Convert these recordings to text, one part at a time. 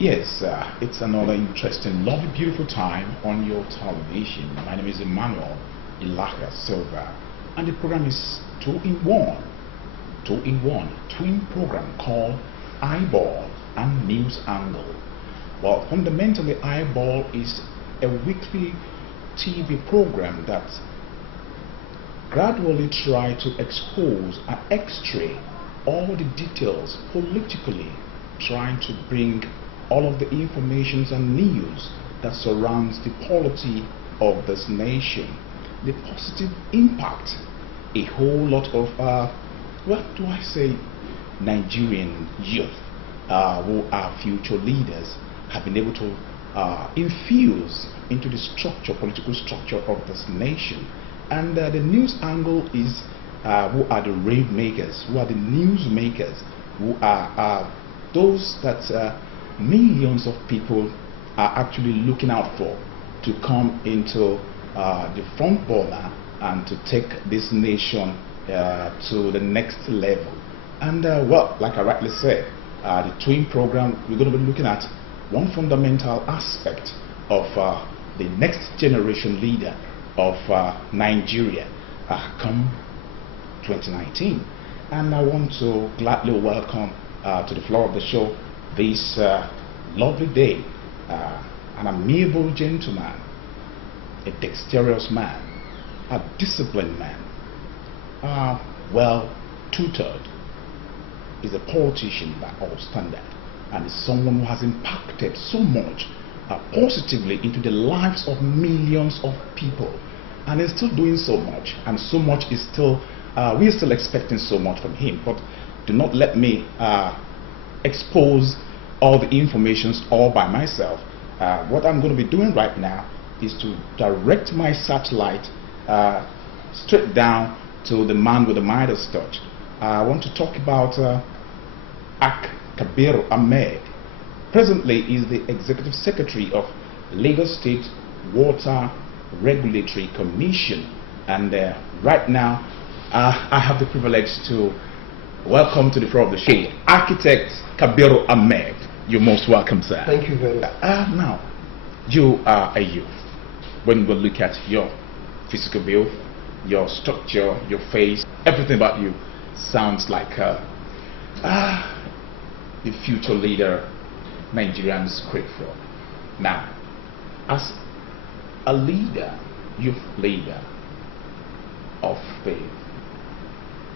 Yes, it's another interesting, lovely, beautiful time on your television. My name is Emmanuel Ilaha Silva, and the program is two-in-one twin program called Eyeball and NewsAngle. Well, fundamentally, Eyeball is a weekly TV program that gradually try to expose and x-ray all the details politically, trying to bring all of the informations and news that surrounds the polity of this nation, the positive impact a whole lot of what do I say, Nigerian youth who are future leaders have been able to infuse into the structure, political structure of this nation. And the news angle is who are the rave makers, who are the news makers, who are those that millions of people are actually looking out for to come into the front burner and to take this nation to the next level. And well, like I rightly said, the twin program, we're going to be looking at one fundamental aspect of the next generation leader of Nigeria come 2019. And I want to gladly welcome to the floor of the show this lovely day, an amiable gentleman, a dexterous man, a disciplined man, well tutored, is a politician by all standard, and is someone who has impacted so much positively into the lives of millions of people, and is still doing so much, and so much is still we are still expecting so much from him. But do not let me expose all the informations all by myself. What I'm going to be doing right now is to direct my satellite straight down to the man with the Midas touch. I want to talk about Architect Kabiru Ahmed. Presently is the Executive Secretary of Lagos State Water Regulatory Commission, and right now I have the privilege to welcome to the floor of the show Architect Kabiru Ahmed. You're most welcome, sir. Thank you very much. Now, you are a youth. When we look at your physical build, your structure, your face, everything about you sounds like the future leader Nigerians crave for. Now, as a leader, youth leader of the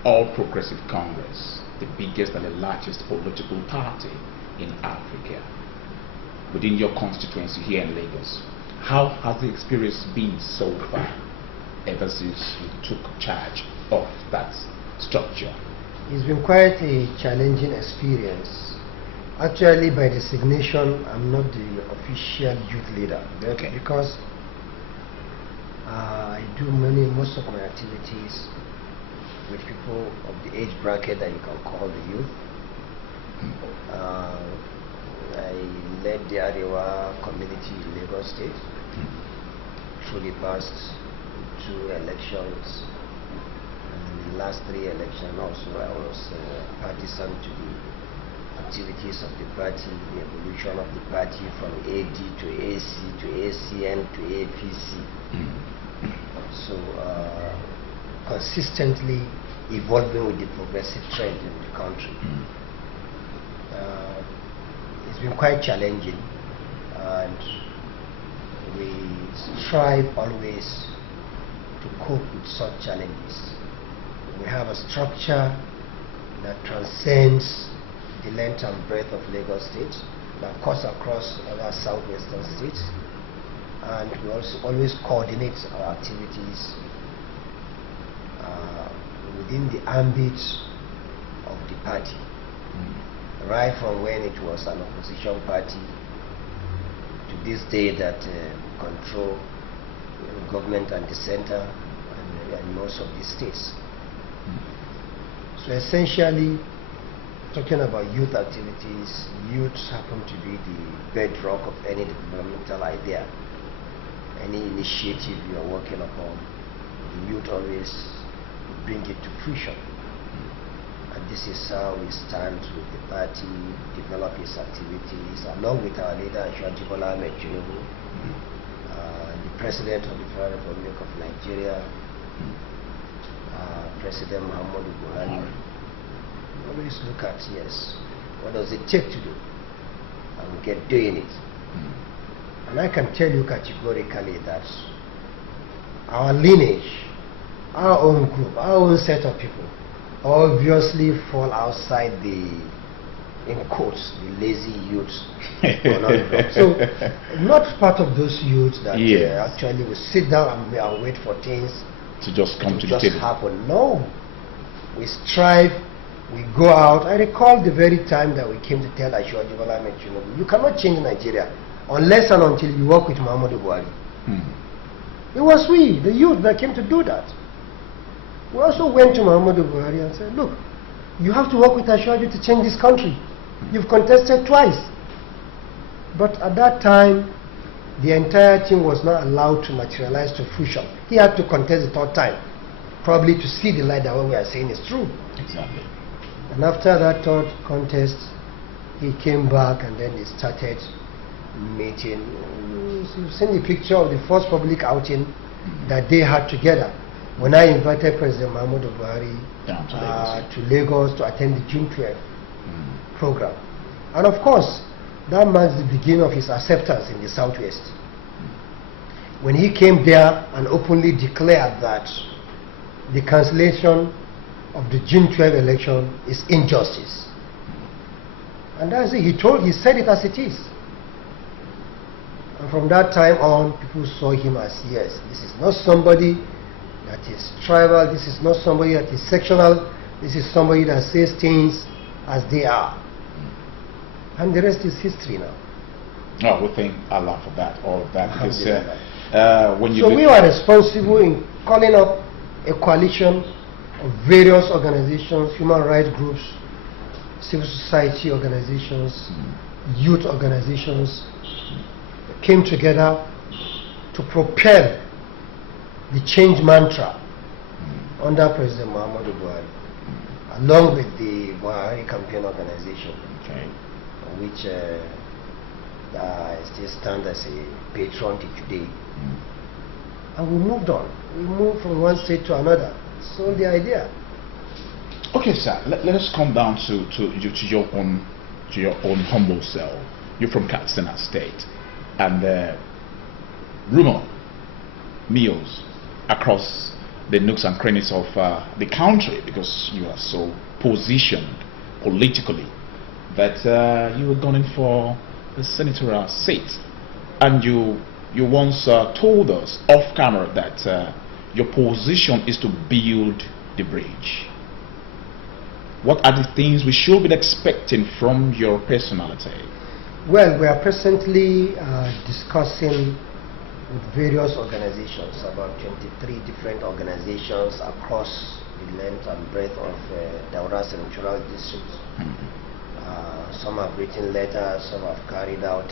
All Progressive Congress, the biggest and the largest political party in Africa, within your constituency here in Lagos, how has the experience been so far ever since you took charge of that structure? It's been quite a challenging experience. Actually, by designation, I'm not the official youth leader, okay, because I do most of my activities with people of the age bracket that you can call the youth. I led the Arewa community in Lagos State through the past 2 elections. And the last 3 elections also, I was partisan to the activities of the party, the evolution of the party from AD to AC to ACN to APC. So consistently evolving with the progressive trend in the country. It's been quite challenging, and we strive always to cope with such challenges. We have a structure that transcends the length and breadth of Lagos State, that cuts across other southwestern states, and we also always coordinate our activities within the ambit of the party, right from when it was an opposition party to this day that control government and the center and most of the states. So essentially, talking about youth activities, youth happen to be the bedrock of any developmental idea, any initiative you are working upon. The youth always bring it to fruition. At this is how we stand with the party, develop its activities, along with our leader, Asiwaju Bola Ahmed Tinubu, the President of the Federal Republic of Nigeria, President Muhammadu Buhari. We always look at, yes, what does it take to do? And we get doing it. And I can tell you categorically that our lineage, our own group, our own set of people, obviously fall outside the, in quotes, the lazy youths. So, not part of those youths that actually will sit down and wait for things to just come to just happen. No, we strive. We go out. I recall the very time that we came to tell Asiwaju Bola Ahmed Tinubu, you cannot change Nigeria unless and until you work with Muhammadu Buhari. It was we, the youth, that came to do that. We also went to Muhammadu Buhari and said, look, you have to work with Asiwaju to change this country. You've contested twice. But at that time, the entire thing was not allowed to materialize to fruition. He had to contest the third time, probably to see the light that what we are saying is true. Exactly. And after that third contest, he came back and then they started meeting. You've seen the picture of the first public outing that they had together. When I invited President Muhammadu Buhari to Lagos to attend the June 12th program. And of course, that marks the beginning of his acceptance in the Southwest. When he came there and openly declared that the cancellation of the June 12 election is injustice. And that's it. He said it as it is. And from that time on, people saw him as, yes, this is not somebody that is tribal, this is not somebody that is sectional, this is somebody that says things as they are. And the rest is history now. Oh, we thank Allah for that, all of that. Because, when you so we were responsible in calling up a coalition of various organizations, human rights groups, civil society organizations, youth organizations, came together to propel the change mantra under President Muhammadu Buhari, along with the Buhari campaign organization, which still stands as a patron to today. And we moved on. We moved from one state to another. So the idea. Okay, sir. Let us come down to your own humble self. You're from Katsina State, and rumor mills across the nooks and crannies of the country, because you are so positioned politically that you were gunning for the senatorial seat, and you once told us off camera that your position is to build the bridge. What are the things we should be expecting from your personality? Well, we are presently discussing with various organizations, about 23 different organizations across the length and breadth of Daura Senatorial District. Some have written letters, some have carried out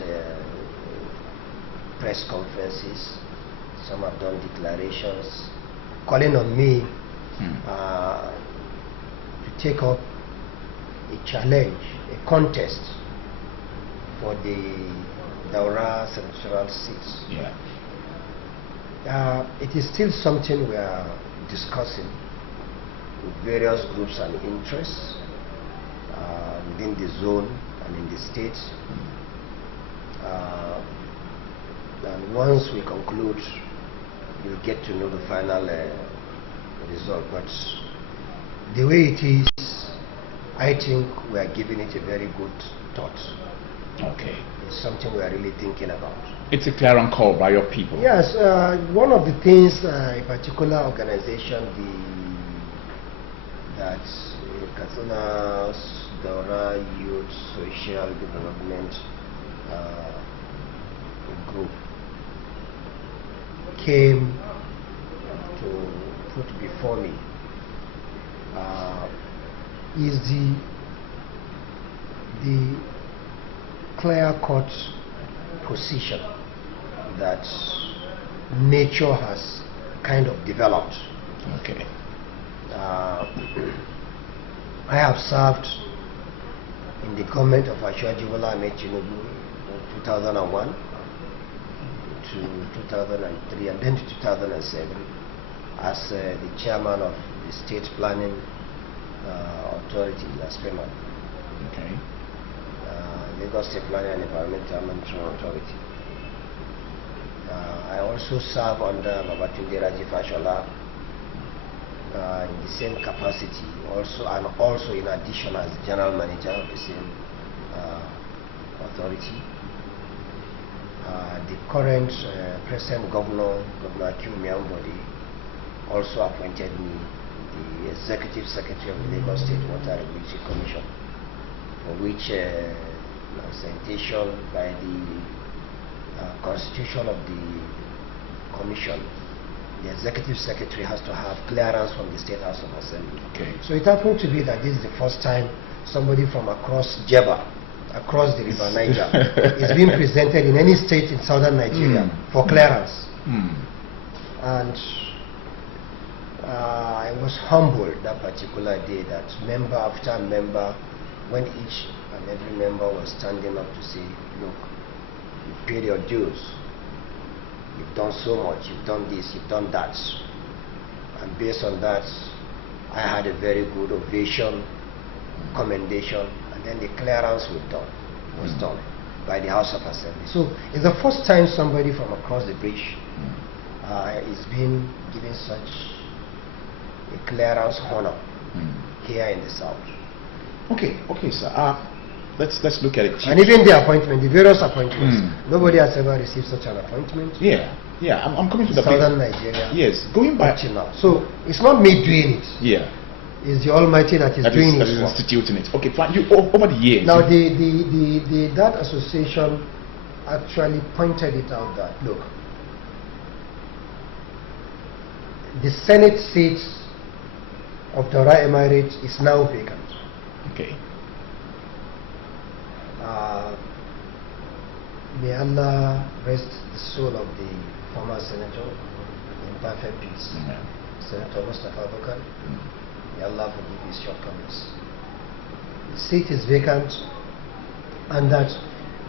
press conferences, some have done declarations, calling on me to take up a challenge, a contest for the Daura Senatorial seats. It is still something we are discussing with various groups and interests within the zone and in the state. And once we conclude, you'll get to know the final result. But the way it is, I think we are giving it a very good thought. Okay. It's something we are really thinking about. It's a clear call by your people. Yes, one of the things a particular organization, that's Katsina Daura Youth Social Development Group, came to put before me is the clear-cut position that nature has kind of developed. Okay. I have served in the government of Asiwaju Bola Tinubu from 2001 to 2003 and then to 2007 as the chairman of the State Planning Authority, LASPEMA. Okay. Lagos State Planning and Environmental Management Authority. I also serve under Babatunde Raji Fashola in the same capacity, also in addition as the general manager of the same authority. The current present governor, Governor Muhammadu, also appointed me the executive secretary of the Lagos State Water Regulatory Commission, for which presentation by the constitution of the commission, the executive secretary has to have clearance from the State House of Assembly. Okay. So it happened to be that this is the first time somebody from across Jeba, across the river Niger, is being presented in any state in southern Nigeria for clearance. And I was humbled that particular day that member after member, when each and every member was standing up to say, look, you paid your dues. You've done so much, you've done this, you've done that. And based on that, I had a very good ovation, commendation, and then the clearance was done by the House of Assembly. So it's the first time somebody from across the bridge is being given such a clearance honor here in the South. Okay, sir. Let's look at it. And even the appointment, the various appointments, nobody has ever received such an appointment. Yeah. I'm coming to the Southern Nigeria. Yes, going back now. So it's not me doing it. Yeah. It's the Almighty that is doing it. That is instituting it. Okay, fine. You over the years. Now that association actually pointed it out that look, the Senate seat of the Dora Emirate is now vacant. Okay. May Allah rest the soul of the former senator in perfect peace. Senator Mustafa Bakar. May Allah forgive his shortcomings. The seat is vacant, and that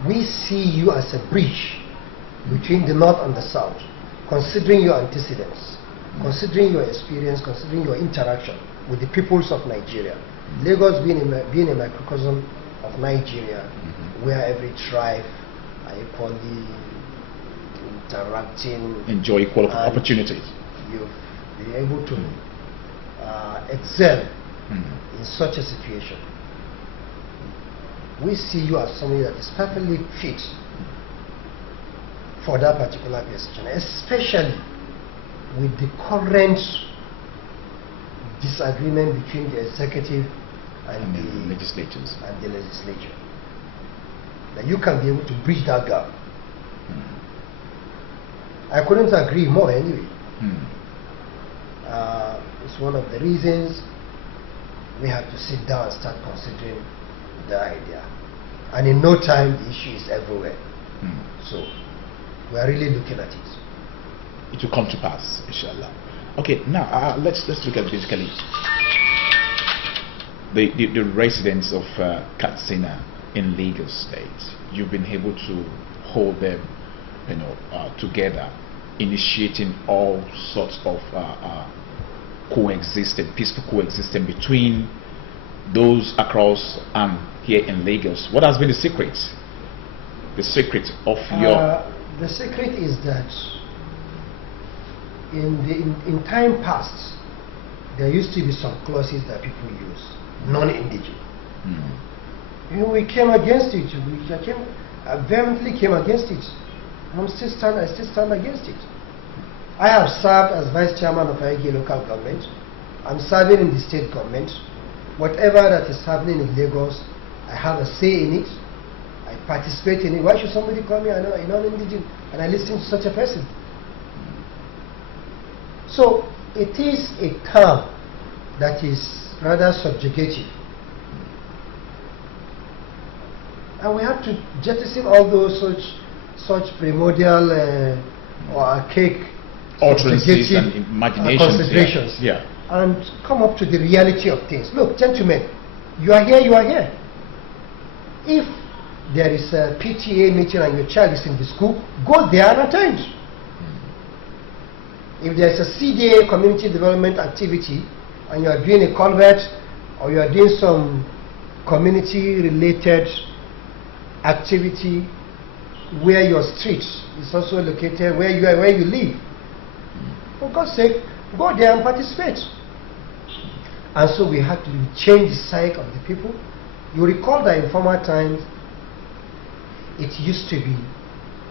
we see you as a bridge between the north and the south, considering your antecedents, considering your experience, considering your interaction with the peoples of Nigeria. Lagos being a microcosm of Nigeria, where every tribe are equally interacting, enjoy equal opportunities. You've been able to excel in such a situation. We see you as somebody that is perfectly fit for that particular position, especially with the current disagreement between the executive and the legislatures and the legislature. That you can be able to bridge that gap. I couldn't agree more anyway. It's one of the reasons we have to sit down and start considering the idea. And in no time, the issue is everywhere. So we are really looking at it. It will come to pass, inshallah. Okay, now let's look at basically the residents of Katsina in Lagos State. You've been able to hold them, together, initiating all sorts of peaceful coexistence between those across and here in Lagos. What has been the secret? The secret of your... The secret is that in time past, there used to be some clauses that people use, non-indigenous. We came against it. I vehemently came against it. I still stand against it. I have served as vice chairman of Aigi local government. I'm serving in the state government. Whatever that is happening in Lagos, I have a say in it. I participate in it. Why should somebody call me a non-indigenous and I listen to such a person? So it is a term that is rather subjugative. And we have to jettison all those such primordial or archaic utterances and imaginations, considerations, and come up to the reality of things. Look, gentlemen, You are here, you are here. If there is a PTA meeting and your child is in the school, go there and attend. If there is a CDA, community development activity, and you are doing a culvert or you are doing some community related activity where your street is also located, where you are, where you live, for God's sake, go there and participate. And so we had to change the psyche of the people. You recall that in former times it used to be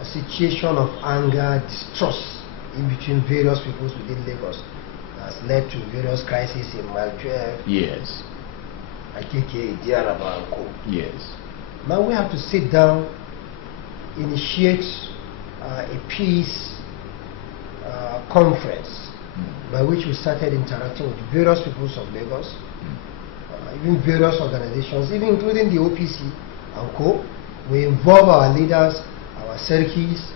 a situation of anger, distrust in between various peoples within Lagos. Has led to various crises in Maljuer. Yes. Akeke, Diaraba, and Co. Yes. Now we have to sit down, initiate a peace conference by which we started interacting with various peoples of Lagos, even various organizations, even including the OPC and Co. We involve our leaders, our Serkis,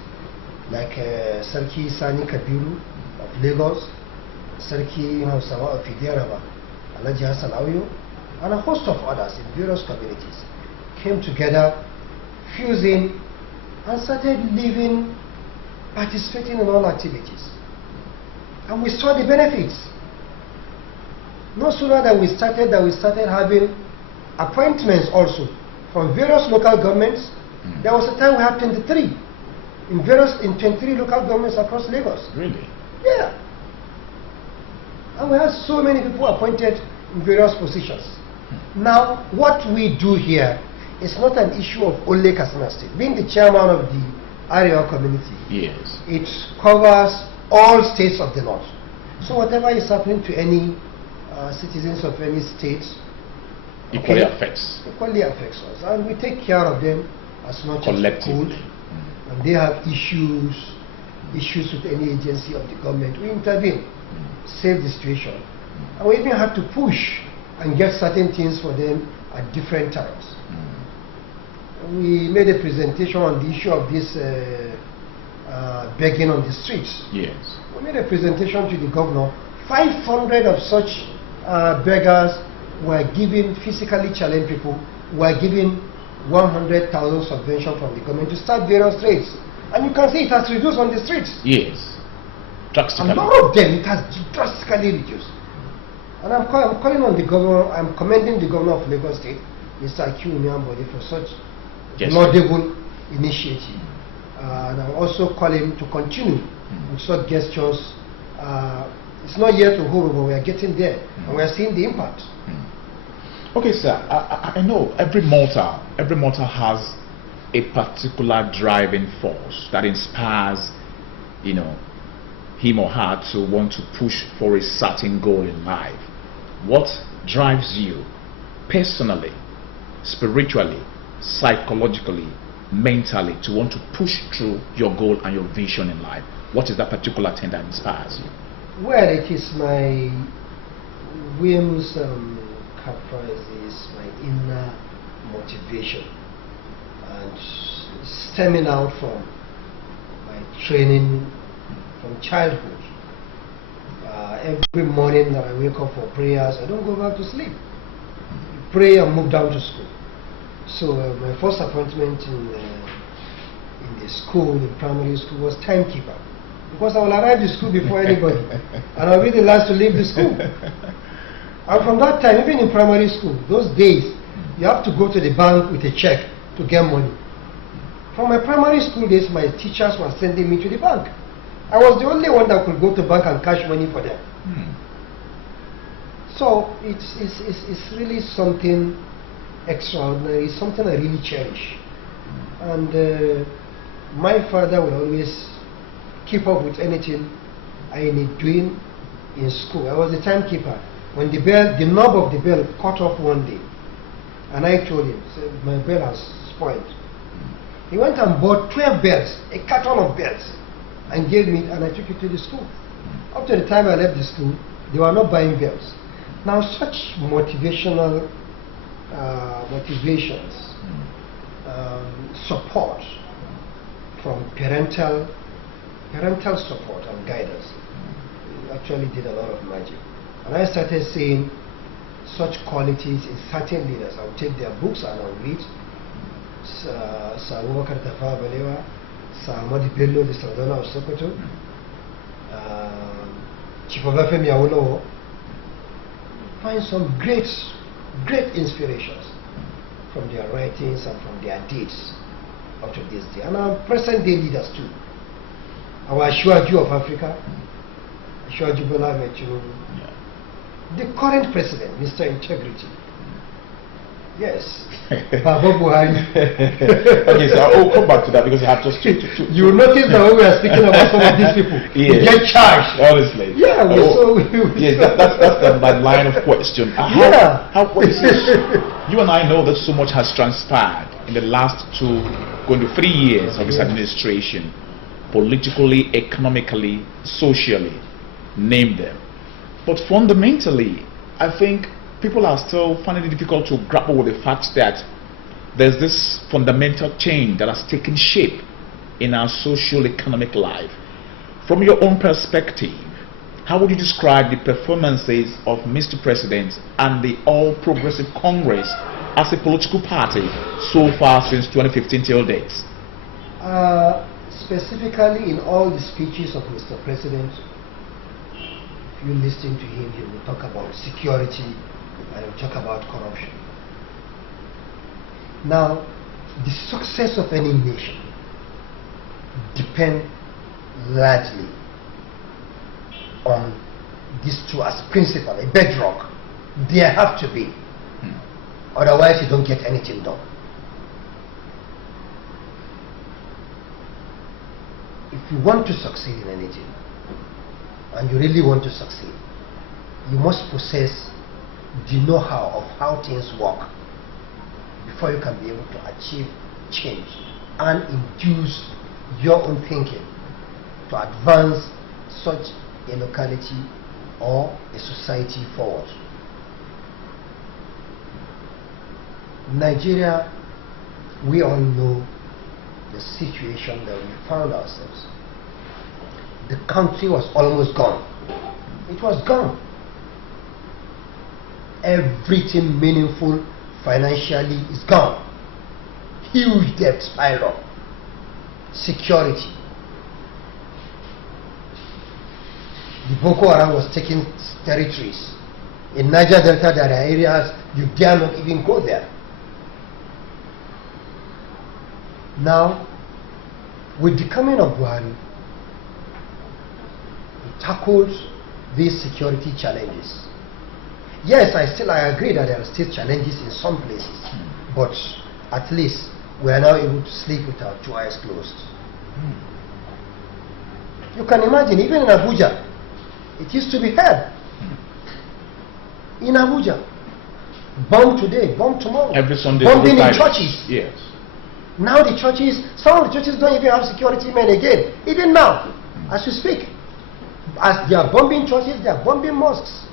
like Serki Sani Kabiru of Lagos, Serki Hausawa of Idiaraba, Alhaji Hassan Auyo, and a host of others in various communities came together, fusing, and started living, participating in all activities. And we saw the benefits. No sooner than we started having appointments also from various local governments. There was a time we had 23 in 23 local governments across Lagos. Really? Yeah. And we have so many people appointed in various positions. Now, what we do here is not an issue of only Katsina State. Being the chairman of the Arewa community, yes, it covers all states of the north. So whatever is happening to any citizens of any state equally affects us, and we take care of them as much as we could. And they have issues with any agency of the government, we intervene, save the situation, and we even have to push and get certain things for them at different times. We made a presentation on the issue of this begging on the streets. Yes. We made a presentation to the governor. 500 of such beggars were given, physically challenged people were given 100,000 subvention from the government to start various trades. And you can see it has reduced on the streets. Yes. Drastically. A lot of them, it has drastically reduced. And I'm calling on the governor, I'm commending the governor of Lagos State, Mr. Akiwumi Ambode, for such laudable initiative. And I'm also calling to continue with such gestures. It's not yet to Uhuru, but we are getting there, and we are seeing the impact. Okay, sir. I know every mortal has a particular driving force that inspires, him or her to want to push for a certain goal in life. What drives you personally, spiritually, psychologically, mentally to want to push through your goal and your vision in life? What is that particular thing that inspires you? Well, it is my whims and caprices, my inner motivation, and stemming out from my training from childhood. Every morning that I wake up for prayers, I don't go back to sleep. Pray and move down to school. So my first appointment in the school, in primary school, was timekeeper, because I will arrive to school before anybody, and I'll be the last to leave the school. And from that time, even in primary school, those days, you have to go to the bank with a check to get money. From my primary school days, my teachers were sending me to the bank. I was the only one that could go to bank and cash money for them. So it's really something extraordinary, something I really cherish. And my father would always keep up with anything I need doing in school. I was the timekeeper. When the knob of the bell cut off one day, and I told him, said, my bell has spoiled. He went and bought 12 bells, a carton of bells, and gave me, and I took it to the school. Up to the time I left the school, they were not buying bells. Now, such motivational motivations, support from parental support and guidance actually did a lot of magic. And I started seeing such qualities in certain leaders. I'll take their books and I'll read. Sir Abubakar Tafawa Balewa, Sir Ahmadu Bello, the Sardauna of Sokoto, Chief of FM Awolowo. Find some great inspirations from their writings and from their deeds up to this day. And our present day leaders too. Our Asiwaju of Africa, Asiwaju Bola Ahmed Tinubu. The current president, Mr. Integrity. Yes. Baba Buhari. Okay, so I'll come back to that because I have just to you notice that when we are speaking about some of these people, we get charged. Honestly. Yeah, yes, that's my line of question. What is this? You and I know that so much has transpired in the last 3 years of his administration, politically, economically, socially, name them. But fundamentally, I think people are still finding it difficult to grapple with the fact that there's this fundamental change that has taken shape in our socio-economic life. From your own perspective, how would you describe the performances of Mr. President and the All Progressive Congress as a political party so far since 2015 till date? Specifically in all the speeches of Mr. President, if you listen to him, he will talk about security and he will talk about corruption. Now, the success of any nation depends largely on these two as principle, a bedrock. There have to be. Otherwise, you don't get anything done. If you want to succeed in anything, and you really want to succeed, you must possess the know-how of how things work before you can be able to achieve change and induce your own thinking to advance such a locality or a society forward. Nigeria, we all know the situation that we found ourselves. The country was almost gone. It was gone. Everything meaningful financially is gone. Huge debt spiral. Security. The Boko Haram was taking territories. In Niger Delta, there are areas you dare not even go there. Now, with the coming of Buhari, he tackled these security challenges. Yes, I agree that there are still challenges in some places, but at least we are now able to sleep with our two eyes closed. You can imagine, even in Abuja, it used to be hell. In Abuja, bomb today, bomb tomorrow. Every Sunday, bombing in churches. Yes. Now the churches, some of the churches don't even have security men again. Even now, as we speak, as they are bombing churches, they are bombing mosques.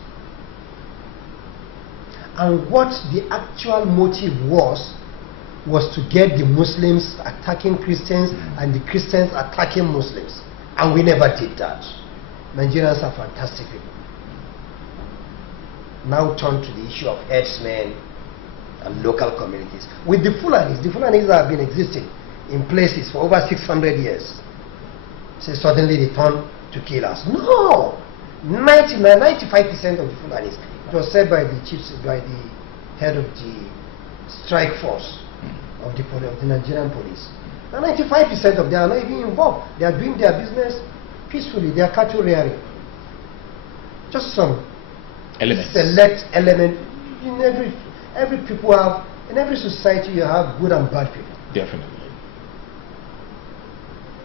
And what the actual motive was to get the Muslims attacking Christians and the Christians attacking Muslims. And we never did that. Nigerians are fantastic people. Now turn to the issue of herdsmen and local communities. With the Fulanis have been existing in places for over 600 years. So suddenly they turn to kill us. No! 95% of the Fulanis. It was said by the chiefs, by the head of the strike force of the Nigerian police. Now 95% of them are not even involved. They are doing their business peacefully. They are cattle rearing. Just some select element. In every people have, in every society you have good and bad people. Definitely.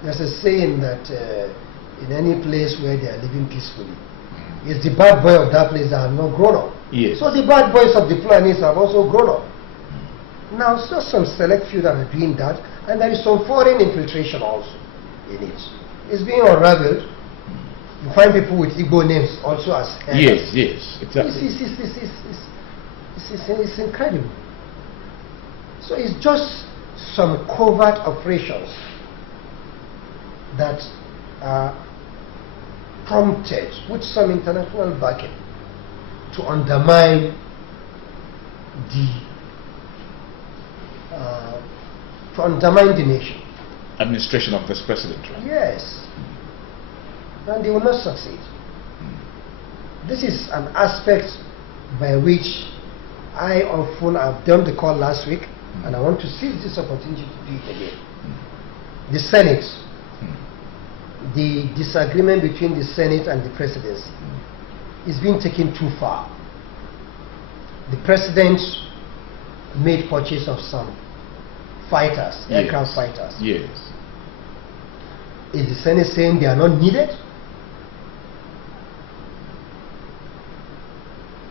There's a saying that in any place where they are living peacefully, it's the bad boy of that place that have not grown up. Yes. So the bad boys of the Fulanis have also grown up. Now it's just some select few that are doing that, and there is some foreign infiltration also in it. It's being unraveled. You find people with Igbo names also as heads. Yes, exactly. It's incredible. So it's just some covert operations that are prompted with some international backing to undermine to undermine the nation. Administration of this president, right? Yes. And they will not succeed. This is an aspect by which I often have done the call last week, and I want to seize this opportunity to do it again. The Senate, the disagreement between the Senate and the presidency is being taken too far. The president made purchase of some fighters, aircraft fighters. Yes. Is the Senate saying they are not needed?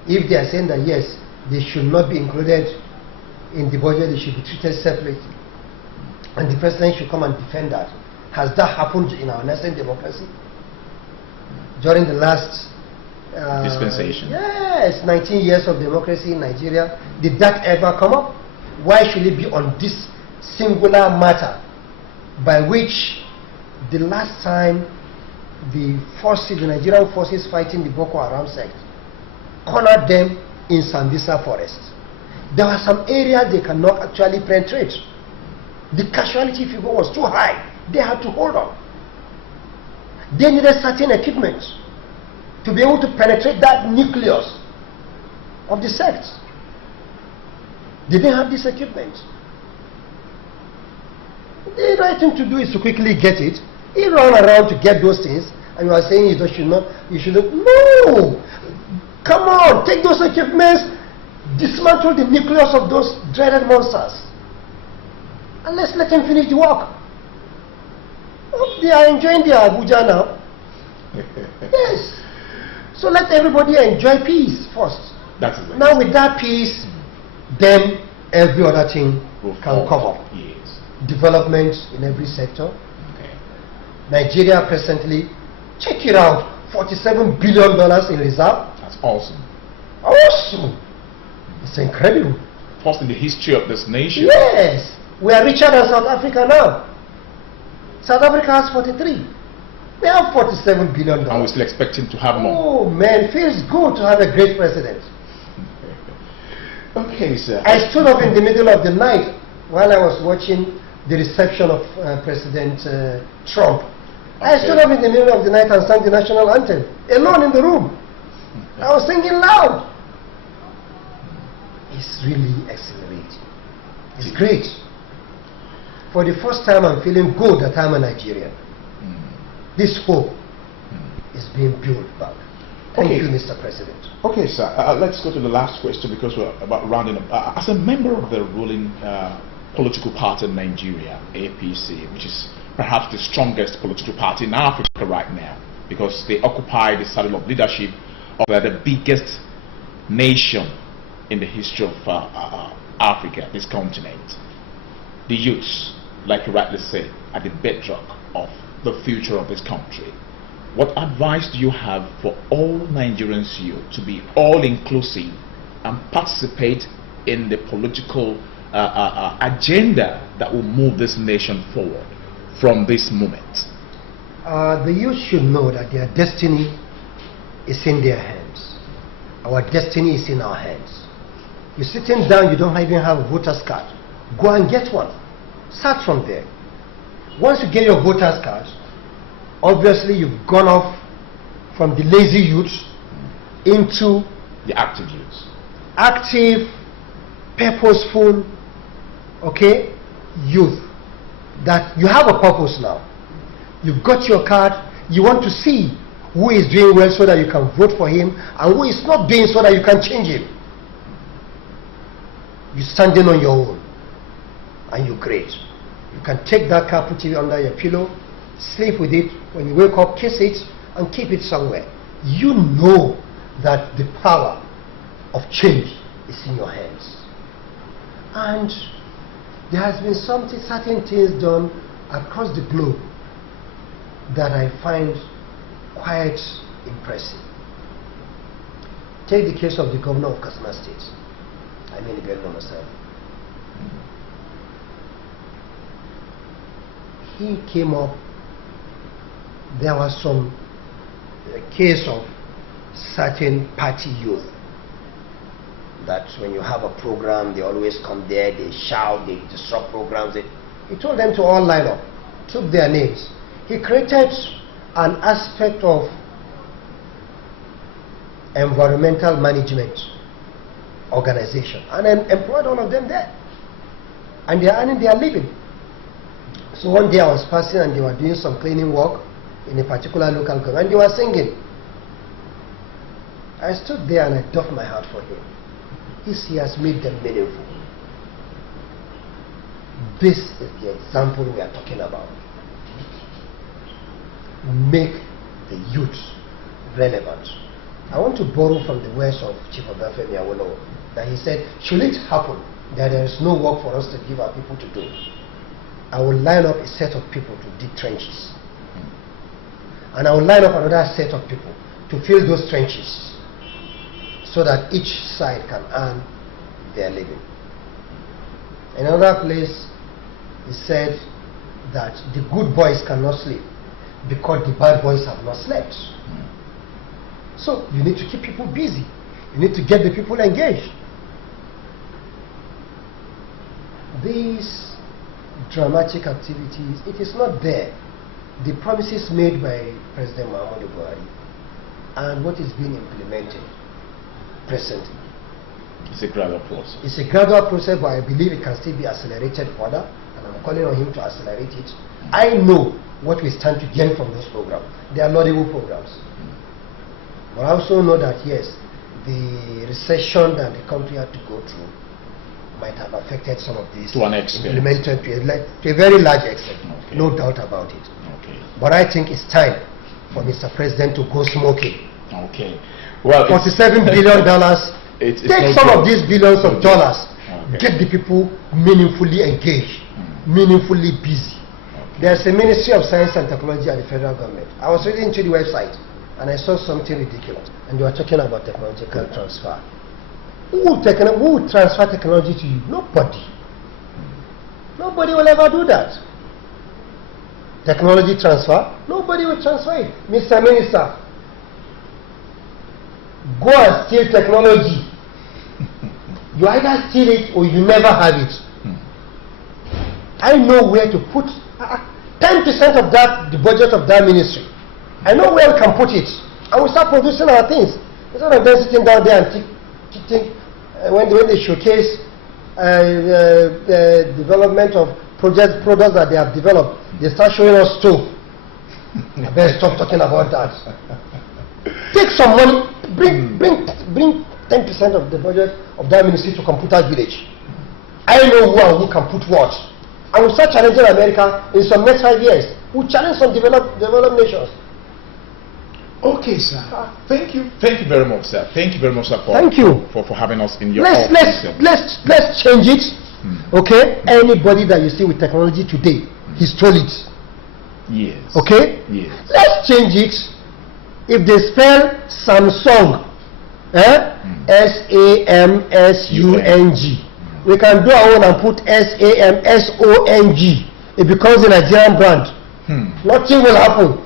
If they are saying that yes, they should not be included in the budget, they should be treated separately, and the president should come and defend that. Has that happened in our nascent democracy? During the last dispensation? Yes, 19 years of democracy in Nigeria. Did that ever come up? Why should it be on this singular matter by which the last time the forces, the Nigerian forces fighting the Boko Haram sect, cornered them in Sambisa forest? There were some areas they cannot actually penetrate. The casualty figure was too high. They had to hold on. They needed certain equipment to be able to penetrate that nucleus of the sect. They didn't have this equipment. The right thing to do is to quickly get it. He ran around to get those things, and you are saying you shouldn't. No! Come on, take those equipments, dismantle the nucleus of those dreaded monsters, and let's let them finish the work. Oh, they are enjoying their Abuja now. Yes. So let everybody enjoy peace first. That's it. Now with that peace, then every other thing can come up. Yes. Development in every sector. Okay. Nigeria presently, check it out, $47 billion in reserve. That's awesome. Awesome. It's incredible. First in the history of this nation. Yes. We are richer than South Africa now. South Africa has 43. We have $47 billion. And we're still expecting to have more. Oh man, feels good to have a great president. Okay, sir. I stood up in the middle of the night while I was watching the reception of President Trump. Okay. I stood up in the middle of the night and sang the national anthem, alone in the room. I was singing loud. It's really exhilarating. It's great. For the first time, I'm feeling good that I'm a Nigerian. This hope is being built back. Thank you, Mr. President. Okay, sir. Let's go to the last question because we're about rounding up. As a member of the ruling political party in Nigeria, APC, which is perhaps the strongest political party in Africa right now, because they occupy the saddle of leadership of the biggest nation in the history of Africa, this continent. The youths, like you rightly say, are the bedrock of the future of this country. What advice do you have for all Nigerians youth to be all-inclusive and participate in the political agenda that will move this nation forward from this moment? The youth should know that their destiny is in their hands. Our destiny is in our hands. You're sitting down, you don't even have a voter's card. Go and get one. Start from there. Once you get your voter's card, obviously you've gone off from the lazy youth into the active youth. Active, purposeful, okay, youth. That you have a purpose now. You've got your card, you want to see who is doing well so that you can vote for him, and who is not doing so that you can change him. You're standing on your own, and you're great. You can take that card, put it under your pillow, sleep with it. When you wake up, kiss it and keep it somewhere. You know that the power of change is in your hands. And there has been certain things done across the globe that I find quite impressive. Take the case of the governor of Katsina State. I mean, Bello myself. He came up. There was some case of certain party youth that when you have a program, they always come there, they shout, they disrupt programs. He told them to all line up, took their names. He created an aspect of environmental management organization and then employed all of them there. And they are earning their living. So one day I was passing and they were doing some cleaning work in a particular local government and they were singing. I stood there and I doffed my hat for him. He has made them meaningful. This is the example we are talking about. Make the youth relevant. I want to borrow from the words of Chief Obafemi Awolowo that he said, should it happen that there is no work for us to give our people to do, I will line up a set of people to dig trenches. And I will line up another set of people to fill those trenches so that each side can earn their living. In another place, he said that the good boys cannot sleep because the bad boys have not slept. So you need to keep people busy. You need to get the people engaged. These dramatic activities, it is not there. The promises made by President Muhammadu Buhari and what is being implemented presently. It's a gradual process. It's a gradual process, but I believe it can still be accelerated further, and I'm calling on him to accelerate it. I know what we stand to gain from those programs. They are laudable programs. But I also know that, yes, the recession that the country had to go through might have affected some of these to an extent. Implemented to a very large extent. Okay. No doubt about it. Okay. But I think it's time for Mr. President to go smoking. Okay. Well, $47 billion. Take some of these billions of dollars. Okay. Get the people meaningfully engaged, meaningfully busy. Okay. There's a Ministry of Science and Technology at the federal government. I was reading through the website and I saw something ridiculous. And they were talking about technological transfer. Who will transfer technology to you? Nobody. Nobody will ever do that. Technology transfer? Nobody will transfer it. Mr. Minister, go and steal technology. You either steal it or you never have it. I know where to put 10% of that, the budget of that ministry. I know where we can put it. And we start producing our things. Instead of them sitting down there and think when they showcase the development of products that they have developed, they start showing us stove. I better stop talking about that. Take some money, bring 10% of the budget of that ministry to Computer Village. I know who can put what. And we'll start challenging America in some next 5 years. We'll challenge some developed nations. Okay, sir. Thank you. Thank you very much, sir. Thank you very much, sir, for having us in your office. Let's change it. Okay? Anybody that you see with technology today, he stole it. Yes. Okay? Yes. Let's change it. If they spell Samsung, S-A-M-S-U-G, we can do our own and put S-A-M-S-O-N-G. It becomes a Nigerian brand. Nothing will happen.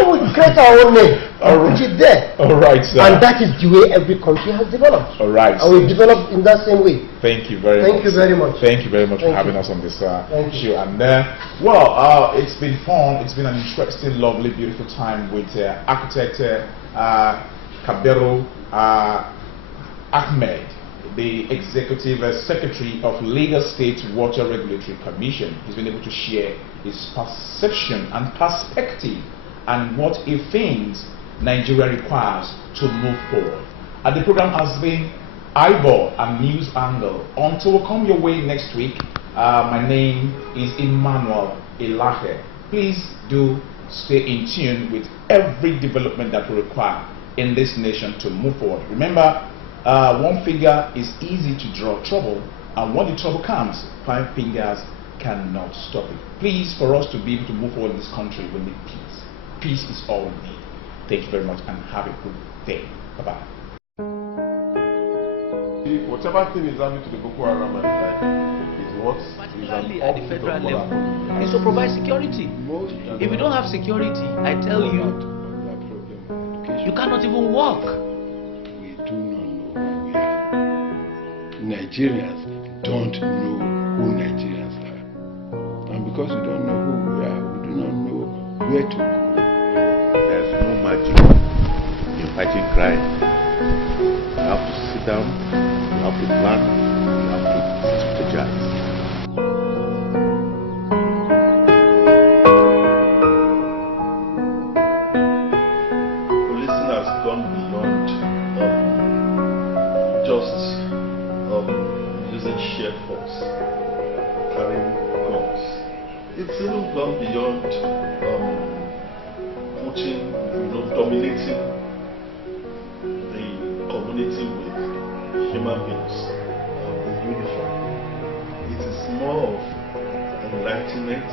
We create our own name and put it there. All right, sir. And that is the way every country has developed. All right. And we developed in that same way. Thank you very much. Thank you very much. Thank you very much for having us on this show. And it's been fun. It's been an interesting, lovely, beautiful time with Architect Kabiru Ahmed, the Executive Secretary of Lagos State Water Regulatory Commission. He's been able to share his perception and perspective and what he thinks Nigeria requires to move forward. And the program has been Eyeball and NewsAngle. Until we come your way next week, my name is Emmanuel Elahe. Please do stay in tune with every development that we require in this nation to move forward. Remember, one finger is easy to draw trouble, and when the trouble comes, 5 fingers cannot stop it. Please, for us to be able to move forward in this country, we need peace. Peace is all we need. Thank you very much and have a good day. Bye-bye. Whatever thing is happening to the Boko Haram is what? Particularly at the federal level, is to provide security. If you don't have security, I tell you, you cannot even walk. We do not know Nigerians don't know who Nigerians are. And because we don't know who we are, we do not know where to go. There's no magic in fighting crime. You have to sit down, you have to plan, you have to strategize. Policing has gone beyond just using sheer force, carrying guns. It's even gone beyond dominating the community with human beings in uniform. It is more of enlightenment,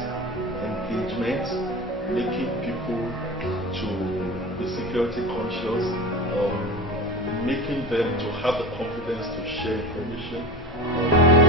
engagement, making people to be security conscious, making them to have the confidence to share information.